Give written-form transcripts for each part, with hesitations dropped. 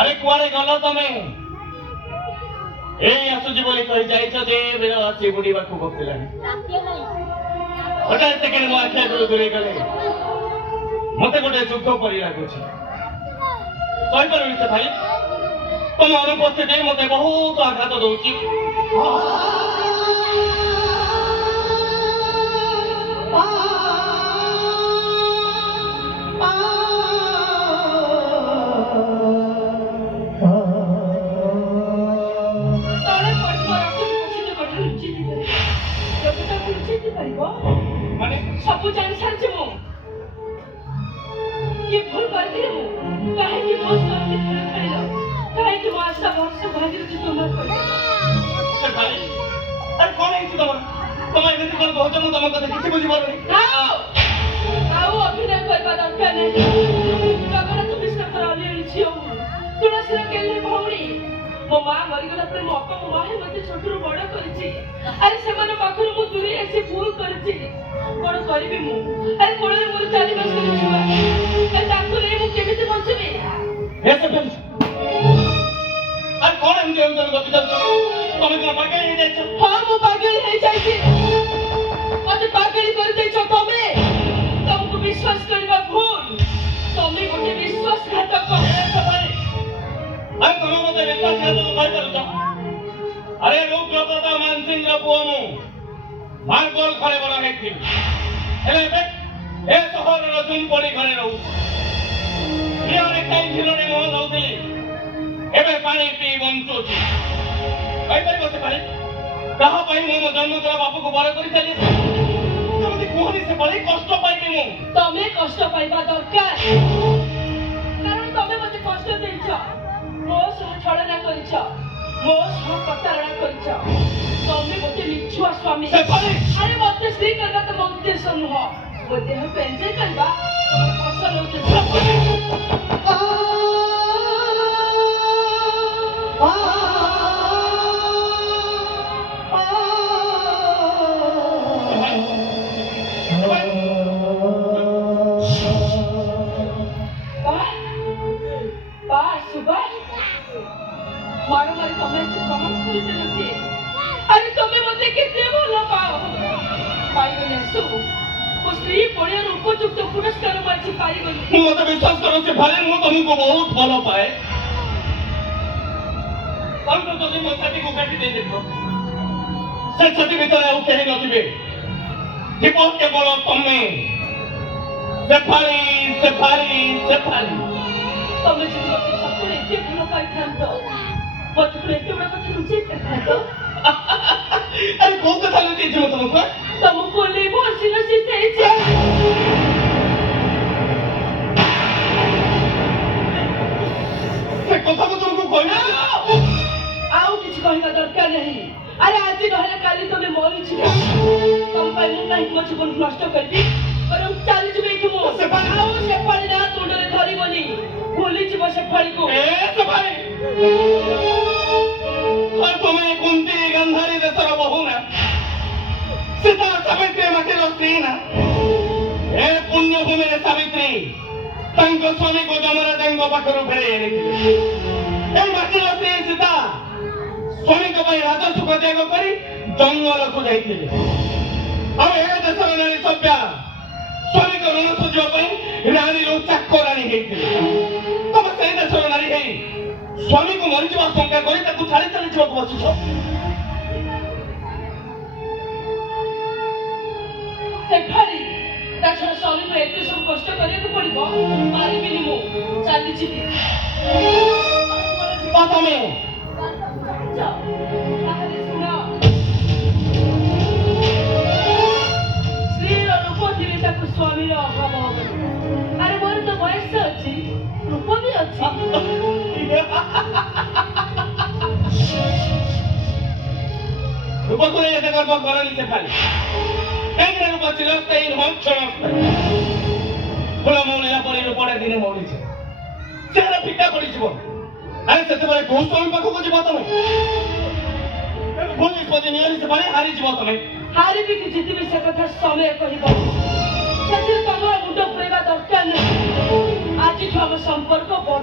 अरे कुआरे गल तमें এই আসুজি বলে কই যাইছ যে বেলা আসি বুড়ি বাকু বকছিলানি ওটা সেকেন্ড মো আখে দূরে গলে মতে গোটে যুদ্ধ পরি লাগুছি সই পারুনি সে ভাই ତମ ଅନୁପସ୍ଥିତି ମତେ ବହୁତ ଆଘାତ ଦଉଛି ମାନେ ସବୁ ଜାଣି ସାରିଛି ମୁଁ ये भूल करके हो काहे कि वो सामने भूल करिलो काहे कि वो आशा वर्ष भागी रुचि तुमर कर से भाई अरे कौन है इसी तमर तमर एमती कोन कहछ मु तम कथा किछि बुझि पारनी आओ अभिनय करबा दरकार नहीं जगन्नाथ विष्णु कराली छियो तुलसी केले भौणी मो मां मरि गला पर मो अपा मो मां मते छोटरू बड़ करछि अरे सेमान पाखरु मु दूरी ऐसे भूल करछि कोन करबी मु अरे कोणे मोर 40 वर्ष छुआ ए ताकू रे मु केमिति बंचबी ऐसे भाई अरे कौन एमती एमती गपि दछ तमे कोन पागल हे जाइछ हां मु पागल हे जाइछि मते पागल कर देछ तमे तुमको विश्वास करबा भूल तमे गोटे विश्वासघातक ऐसे भाई अरे तमे मते विश्वासघातक भाई करूछ अरे रुद्रप्रता मानसिंह रो पुओ मु मार्गोल घरे बड़ हेथि हेले बे ए शहर रो जुम पड़ी घरे रहू हियारे काई झिलोरे मोह दउथिली एबे पानी पी बंचोची कई परिबो से पानी कहा पाई मो जन्म करा बापू को बड़ करी चली तमती कोहनी से बड़ी कष्ट पाई के मु तमे कष्ट पाइबा दरकार कारण तमे मते कष्ट देछ मो सह छलना करिछ मो सह प्रतारणा करिछ तमे मते मिछुआ स्वामी से पानी अरे मते स्त्री करबा त मो उद्देश्य नुह मो देह पे एंजॉय करबा तमर फसल उद्देश्य मारो मारी तमे प्रमाण कर देलछि अरे तमे मते केते भलो पाओ पाई गले सु ओ स्त्री पड़िया उपयुक्त पुरस्कार माछि पाई गले मते विश्वास करो से भाले मु तुमको बहुत भलो पाए हम तो तुम मो छाती को काटी दे देखो से छाती भीतर आउ केही नथिबे दीप केवल तमे से फाली तमे जे लोक सपुरे एते भलो पाई थांतो मते पुरे एते बड़ा कथा लुचि थांतो अरे कौन कथा लुचि छ तुमको तुमको ले बोसी लसी से छे से कथा को तुमको कहना आओ किछ कहना दरकार नहीं अरे आज नहले काली तमे मरि छी तुम पाई मु नहीं मो जीवन नष्ट करबी पर चाली जबे कि मो से आओ से पानी ना तोडरे धरी बनी भूली जीव से फड़ी को ए तो भाई और तुम्हें कुंती गंधारी देशर बहु ना सीता सावित्री माटी स्त्री ना ए पुण्य भूमि रे सावित्री तांको स्वामी को जमराजांग पाखरु फेरे आनिथिले ए माटी स्त्री सीता स्वामी को भाई राजा सुख त्याग करी जंगल को जाइथिले अब ए देशर नारी सभ्या स्वामी को ऋण सुझिବା ପାଇଁ रानी रो चाकरानी ହେଇଥିଲେ तब से देशर नारी है स्वामी को मरी जीवा शंका करी ताकू छाड़ी चली जीवा को बसुछ से भारी ताछड़ स्वामी को एते सब कष्ट करे को पड़िबो मारी बिनी मो चाली जीती बात में जाओ ताहले सुना स्त्री रो रूप दिले ताकू स्वामी रो अभाव होबे अरे मोर तो बयस अछि रूप भी अछि रूप को ये करब करली से खाली एक रूप चिरस्ते इन हम क्षण फुल मौलिया पड़ी रूपडे दिने मौली छे चेहरा फिटा पड़ी जीव अरे सेते बारे गोस्वामी पाखो को जीव तमे भूल निष्पत्ति नियरी से बारे हारी जीव तमे हारी भी कि जीती भी से कथा समय कहिबो सेते तमरा मुंड पुरेबा दरकार नै आज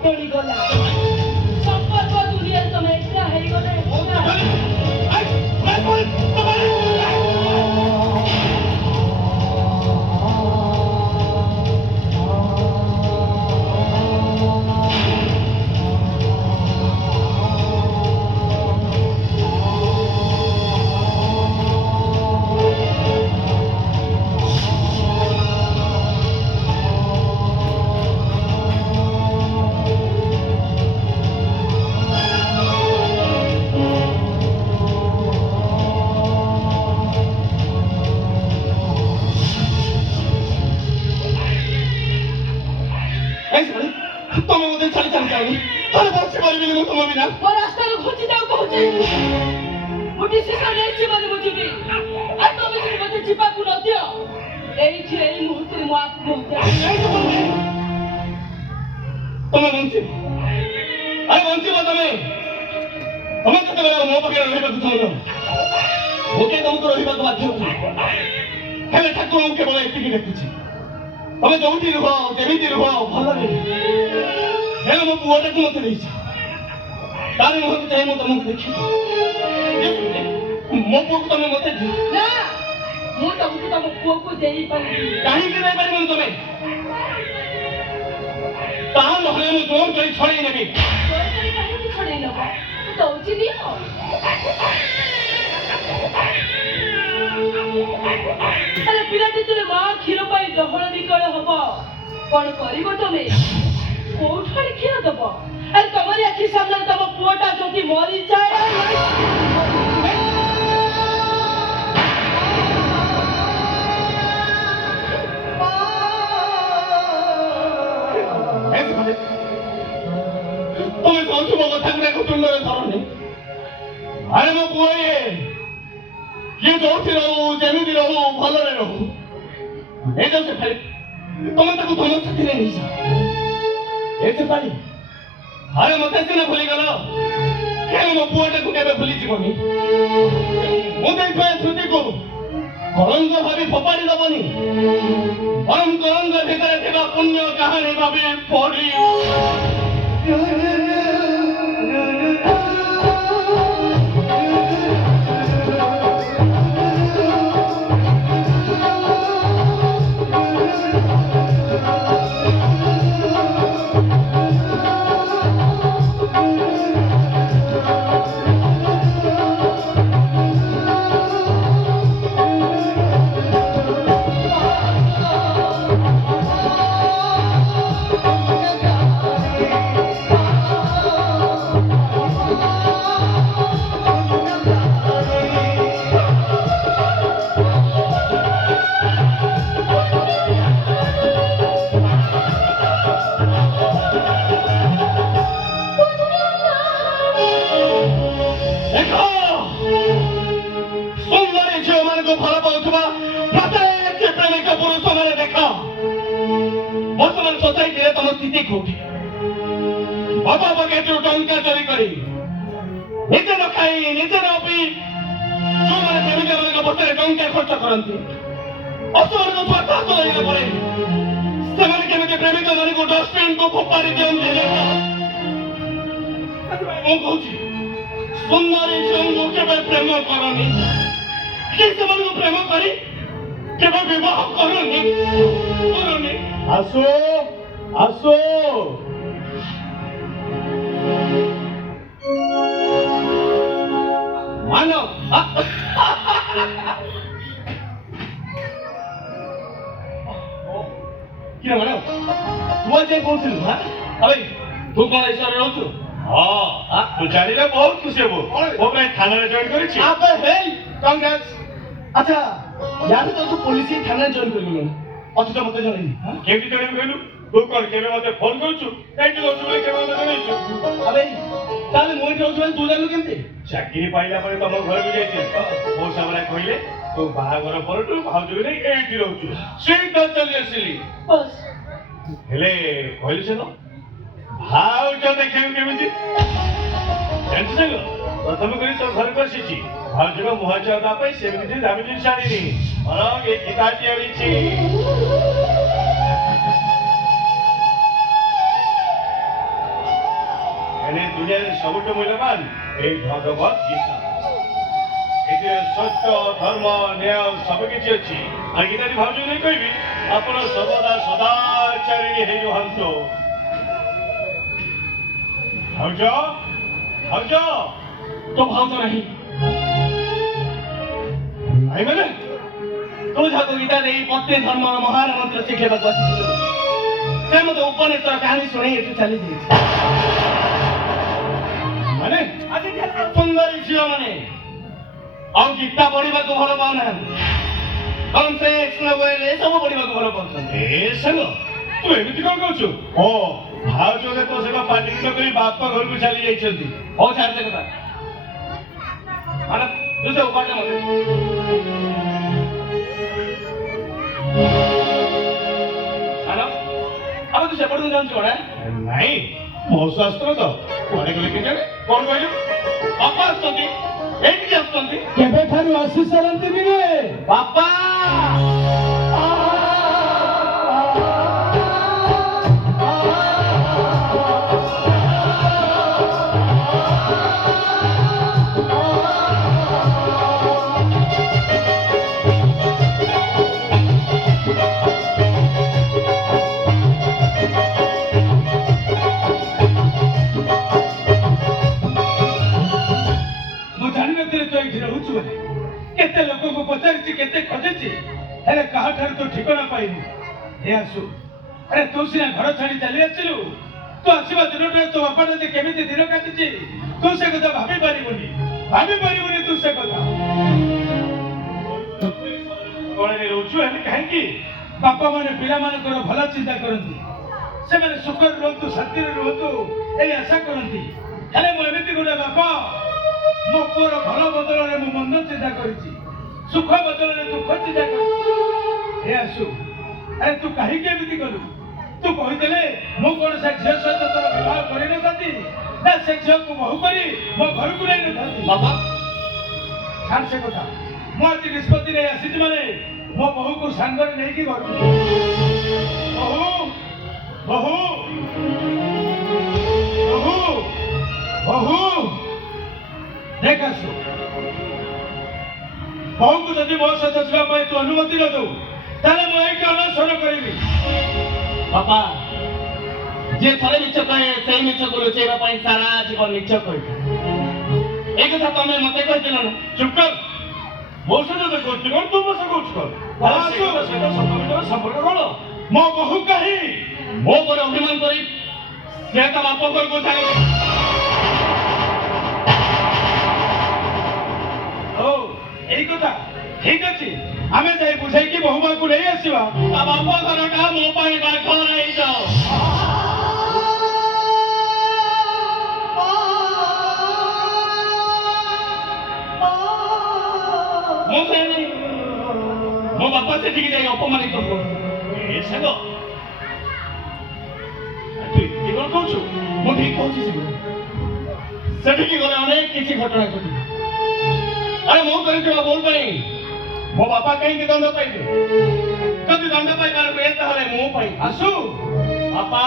ବଦଳି ଗଲା ସମ୍ପର୍କ ଦୁନିଆରେ ତମେ ଏକା ହେଇଗଲେ ତମେ ମୋତେ ଛାଡ଼ି ଛାଡ଼ି ଯାଉନି ଆରେ ବସି ପାରିବିନି ମୁଁ ତମ ବିନା ମୋ ରାସ୍ତାରୁ ଘୁଞ୍ଚି ଯାଉ କହୁଛି ମୁଁ ଡିସିସନ ନେଇଛି ମାନେ ମୁଁ ଯିବି ଆଉ ତମେ ଯଦି ମୋତେ ଯିବାକୁ ନ ଦିଅ ଏଇଠି ଏଇ ମୁହୂର୍ତ୍ତରେ ମୁଁ ଆତ୍ମହତ୍ୟା ତମେ ବଞ୍ଚିବ ଆରେ ବଞ୍ଚିବ ତମେ ତମେ ଯେତେବେଳେ ମୋ ପାଖରେ ରହିବାକୁ ଚାହୁଁନ ମୋତେ ତମକୁ ରହିବାକୁ ବାଧ୍ୟ କଲି ହେଲେ ଠାକୁର ମୁଁ କେବଳ ଏତିକି ଦେଖୁଛି ତମେ ଯୋଉଠି ରୁହ ଯେମିତି ରୁହ ଭଲରେ ହେଲେ ମୋ ପୁଅଟାକୁ ମୋତେ ଦେଇଛ ତାର ମୁହଁକୁ ଚାହିଁ ମୁଁ ତମକୁ ଦେଖିବି ମୋ ପୁଅକୁ ତମେ ମୋତେ ଦିଅ ନା ମୁଁ ତମକୁ ତମ ପୁଅକୁ ଦେଇପାରିବି କାହିଁକି ଦେଇପାରିବନି ତମେ ତାହା ନହେଲେ ମୁଁ ଜୋର କରି ଛଡ଼େଇ ନେବି କାହିଁକି ଛଡ଼େଇ ନେବ ମୁଁ ଦଉଛି ନିଅ ଆରେ ପିଲାଟି ତୁମେ ମା କ୍ଷୀର ପାଇଁ ଡହଳ ବିକଳ ହବ କଣ କରିବ ତମେ କୋଉଠୁ ଆଣି କ୍ଷୀର ଦବ ଆରେ ତମରି ଆଖି ସାମ୍ନାରେ ତମ ପୁଅଟା ଯଦି ମରିଯାଏ ତମେ କହୁଛୁ ମୋ କଥା ଗୁଡ଼ାକ ତୁଣ୍ଡରେ ଧରନି ଆରେ ମୋ ପୁଅ କିଏ ଯୋଉଠି ରହୁ ଯେମିତି ରହୁ ଭଲରେ ରହୁ ନେଇଯାଉ ସେ ଖାଲି ତମେ ତାକୁ ତମ ସାଥିରେ ନେଇଛ ଏ ସେ ପାଳି ଆରେ ମତେ ସିନା ଭୁଲିଗଲ ହେଲେ ମୋ ପୁଅଟାକୁ କେବେ ଭୁଲିଯିବନି ମୁଁ ଦେଇଥିବା ସ୍ମୃତିକୁ କଳଙ୍କ ଭାବି ଫୋପାଡ଼ି ଦବନି ବରଂ କଳଙ୍କ ଭିତରେ ଥିବା ପୁଣ୍ୟ କାହାଣୀ ଭାବେ ପଡ଼ି बाबा बगेटू टंका चोरी करी निजे न खाई निजे न पी जो माने प्रेमिका मानक पछरे टंका खर्च करंती असमान को पाता तो लगे पड़े से माने केमिते प्रेमिका मानक डस्टबिन को फोपाड़ी दियंती ମୁଁ କହୁଛି ସୁନ୍ଦରୀ ଝିଅଙ୍କୁ କେବେ ପ୍ରେମ କରନି କି ସେମାନଙ୍କୁ ପ୍ରେମ କରି କେବେ ବିବାହ କରନି ଆସୁ ଆସୁ ମାନ କିରେ ମାନ ତୁ ଆଜି କହୁଥିଲୁ ହଁ ଆବେ ତୁ କଣ ଈଶ୍ୱର ରହୁଛୁ हाँ तू जानिले बहुत खुशी हो वो मैं थाना रे जॉइन करी छी अबे हे कांग्रेस अच्छा यार तो पुलिस थाना जॉइन कर गेलो अथु तो मते जणी केमि जॉइन कइलु तू कर केबे मते फोन करछु काई तू बोले केबे मते जणैछु अबे ताले मोइ रहउछु तू जानलु केमते चाकरी पाइला परे तम घर को जाइती ओ सबरा कहिले तू बाहागर पर तू भाउजु नै एठी रहउछु सीधा चली आसिली बस हेले कहिलु से न भाउज देखियो केमिति जानछु संग प्रथम करी तो घर को सिची भाउज को मुहा चावदा पई सेमिति दामी दिन साडीनी अरंग ए किताबी आलिछि ଦୁନିଆରେ ସବୁଠୁ ମୂଲ୍ୟବାନ ଏଇ ଭଗବତ ଗୀତା। ଏଥିରେ ସତ୍ୟ ଧର୍ମ ନ୍ୟାୟ ସବୁ କିଛି ଅଛି। ଆଉ ଗୀତାଟି ଭାଉଜ ନେଇ କହିବି ଆପଣ ସର୍ବଦା ସଦାଚାରିଣୀ ହେଇ ରୁହନ୍ତୁ। ଭାଉଜ ଭାଉଜ तो भावतो नहीं ଭାଇ ମାନେ तू जाको गीता दे पत्नी धर्म महान मंत्र शिखेबा बसिथिलु से मते उपनिषद कहानी सुनै एतु चली दी ମାନେ आदि सुंदर झियो माने और गीता पढ़िबा को भलो पाउना कौन से कृष्ण बोले सब पढ़िबा को भलो पाउछन ଏ ସାଙ୍ଗ ତୁ ଏମିତି କଣ କହୁଛୁ? ଓ ଭାଉଜ ତ ସେବା ପାଟି କରି ବାପା ଘରକୁ ଚାଲି ଯାଇଛନ୍ତି। हो छाड़ से कथा माने तुझे उपाड़ मते हेलो अब तू सेपड़ जान छोड़ा ନାଇଁ ମୋ ଶାସ୍ତ୍ର ତ କୁଆଡେ ଗଲେ କେଜାଣି? कौन कहलु बापा आसतंती एठी आसतंती କେବେଠାରୁ ଆସି ସାରନ୍ତିନି ରେ बापा ମୁଁ ଜାଣିନଥିଲି ତୁ ଏଇଠି ରହୁଛୁ ବୋଲି। କେତେ ଲୋକଙ୍କୁ ପଚାରିଛି କେତେ ଖୋଜିଛି ହେଲେ କାହାଠାରୁ ତୁ ଠିକଣା ପାଇନି। ହେ ଆସୁ ଆରେ ତୁ ସିନା ଘର ଛାଡି ଚାଲି ଆସିଲୁ। ତୁ ଆସିବା ଦିନଠାରୁ ତୋ ବାପା ଯଦି କେମିତି ଦିନ କାଟିଛି ତୁ ସେ କଥା ଭାବି ପାରିବୁନି ତୁ ସେ କଥା। କୋଳରେ ରହୁଛୁ ହେଲେ କାହିଁକି? ବାପା ମାନେ ପିଲାମାନଙ୍କର ଭଲ ଚିନ୍ତା କରନ୍ତି। ସେମାନେ ସୁଖରେ ରୁହନ୍ତୁ ଶାନ୍ତିରେ ରୁହନ୍ତୁ ଏଇ ଆଶା କରନ୍ତି। ହେଲେ ମୁଁ ଏମିତି ଗୋଟେ ବାପା ମୋ ପୁଅର ଭଲ ବଦଳରେ ମୁଁ ମନ୍ଦ ଚିନ୍ତା କରିଛି। ସୁଖ ବଦଳରେ ଦୁଃଖ ଚିନ୍ତା କରିଛି। ହେ ଆସୁ ଆରେ ତୁ କାହିଁକି ଏମିତି କଲୁ? ତୁ କହିଦେଲେ ମୁଁ କଣ ସେ ଝିଅ ସହିତ ତୋର ବିବାହ କରିନଥାନ୍ତି ନା ସେ ଝିଅକୁ ବୋହୂ କରି ମୋ ଘରକୁ ନେଇନଥାନ୍ତି। बापा ଛାଡ଼ ସେ କଥା। ମୁଁ ଆଜି ନିଷ୍ପତ୍ତି ନେଇ ଆସିଛି ମାନେ ମୋ ବୋହୂକୁ ସାଙ୍ଗରେ ନେଇକି ଘରକୁ ବୋହୂ ବୋହୂ ବୋହୂ ବୋହୂ ଦେଖ ଆସୁ ବୋହୂକୁ ଯଦି ମୋ ସହିତ ଯିବା ପାଇଁ ତୁ ଅନୁମତି ନ ଦଉ ତାହେଲେ ମୁଁ ଏଇଠି ଅନଶନ କରିବି। बापा जे थरे मिछ कहे सेई मिछ को लुचेबा पई सारा जीवन मिछ कहि ए कथा तमे मते कहिथिल न ଚୁପ୍ କର। ମୋ ସହିତ ତ କରୁଛୁ କଣ ତୁ ମୋ ସହିତ କରୁଛୁ କଣ? ଆସୁ। ସମ୍ପର୍କ କଣ? ମୋ ବୋହୂ କାହିଁ मो पर अभिमान करी से त बाप घर को जाए ଓ ଏଇ କଥା ଠିକ ଅଛି ଆମେ ଯାଇ ବୁଝେଇକି ବୋହୂମାକୁ ନେଇ ଆସିବା। ता बाप घर का मो पई बाघ रही जाओ मो से नहीं मो बापा से ठीक जाए अपमानित हो ଏ ସାଙ୍ଗ ତୁ ଏମିତି କଣ କହୁଛୁ? ମୁଁ ଠିକ କହୁଛି ସେଠିକି ଗଲେ ଅନେକ କିଛି ଘଟଣା ଘଟିବ। ଆରେ ମୁଁ କରିଥିବା ଭୁଲ ପାଇଁ ମୋ ବାପା କାହିଁକି ଦଣ୍ଡ ପାଇବେ? ଯଦି ଦଣ୍ଡ ପାଇବାର ହୁଏ ତାହେଲେ ମୁଁ ପାଇ ଆସୁ ବାପା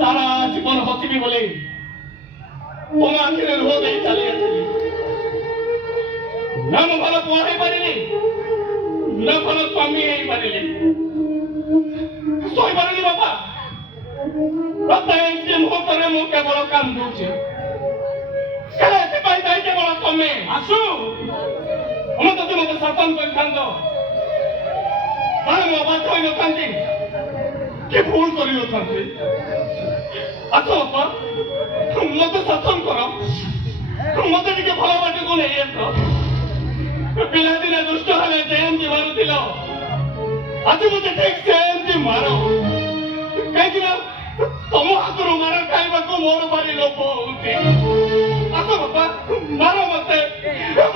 ସାରା ଜୀବନ ହସିବି ବୋଲି ମୋ ଆଖିରେ ଲୁହ ଦେଇ ଚାଲି ଆସିଲି। ନା ମୁଁ ଭଲ ପୁଅ ହେଇପାରିଲି ନା ଭଲ ସ୍ୱାମୀ ହେଇପାରିଲି। ଶୋଇପାରୁନି ବାପା। ପ୍ରତ୍ୟେକ ମୁହୂର୍ତ୍ତରେ ମୁଁ କେବଳ କାନ୍ଦୁଛି। ହେଲେ ଏଥିପାଇଁ ଦାୟୀ କେବଳ ତମେ। ଆସୁ ମୁଁ ଯଦି ମତେ ଶାସନ କରିଥାନ୍ତ ତାହେଲେ ମୁଁ ଅବାଧ୍ୟ ହୋଇନଥାନ୍ତି କି ଭୁଲ କରିନଥାନ୍ତି। ଆସ ବାପା ମତେ ଶାସନ କର। ମତେ ଟିକେ ଭଲ ବାଟକୁ ନେଇ ଆସ। ପିଲାଦିନେ ଦୁଷ୍ଟ ହେଲେ ଯେମିତି ମାରୁଥିଲ ଆଜି ମତେ ଠିକ ସେମିତି ମାର। କାହିଁକି ନା ତମ ହାତରୁ ମାର ଖାଇବାକୁ ମୋର ଭାରି ଲୋଭ ହଉଛି। ଆସ ବାପା ମାର ମତେ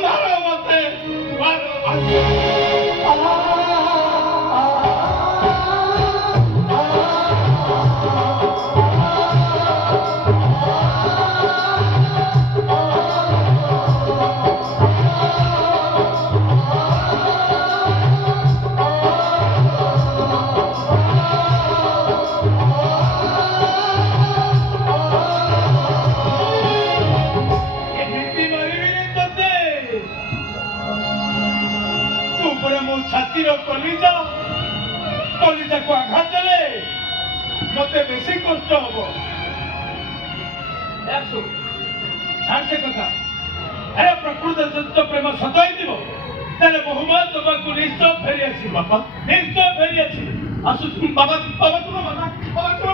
ମାର ମତେ ଉପରେ ମୋ ଛାତିର କଲିଜାକୁ ଆଘାତ ଦେଲେ ମତେ ବେଶୀ କଷ୍ଟ ହବ। ଛାଡ଼ ସେ କଥା। ଆରେ ପ୍ରକୃତ ସତ୍ୟ ପ୍ରେମ ସତ ହେଇଥିବ ତାହେଲେ ବହୁମାସ ଦେବାକୁ ନିଶ୍ଚୟ ଫେରି ଆସିବ। ବାପା ନିଶ୍ଚୟ ଫେରି ଆସିବ। ଆସୁଛୁ ବାବା ବାବା ଶୁଣ ବାବା ବାବା ଶୁଣ